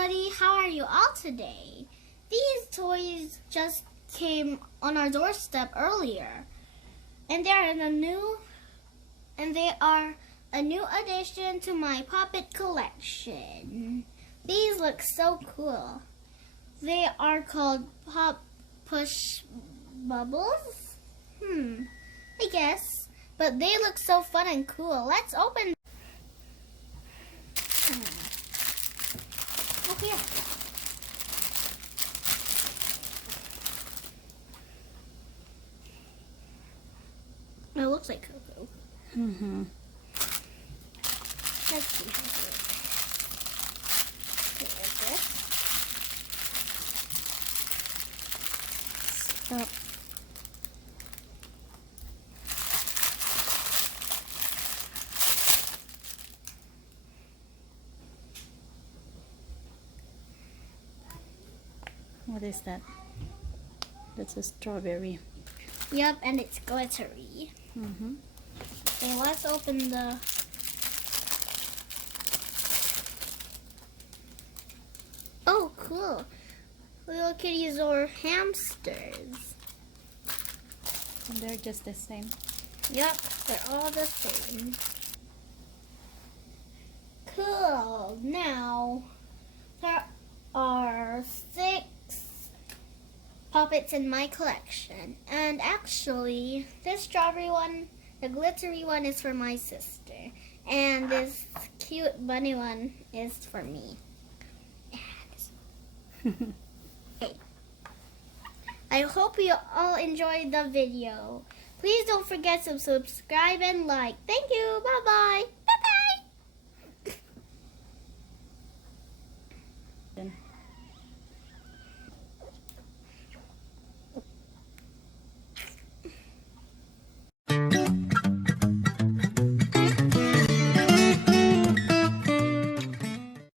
everybody, how are you all today? These toys just came on our doorstep earlier, and they are a new addition to my puppet collection. These look so cool. They are called Pop Push Bubbles? I guess. But they look so fun and cool. Let's open. Oh, here. It looks like cocoa. Let's see how it looks. Here's this. Stop. What is that? That's a strawberry. Yep, and it's glittery. Okay, let's open the... Oh, cool. Little kitties or hamsters. And they're just the same. Yep, they're all the same. Cool. Now, there are 6 puppets in my collection. And actually, this strawberry one, the glittery one, is for my sister. And this cute bunny one is for me. Okay. I hope you all enjoyed the video. Please don't forget to subscribe and like. Thank you. Bye-bye.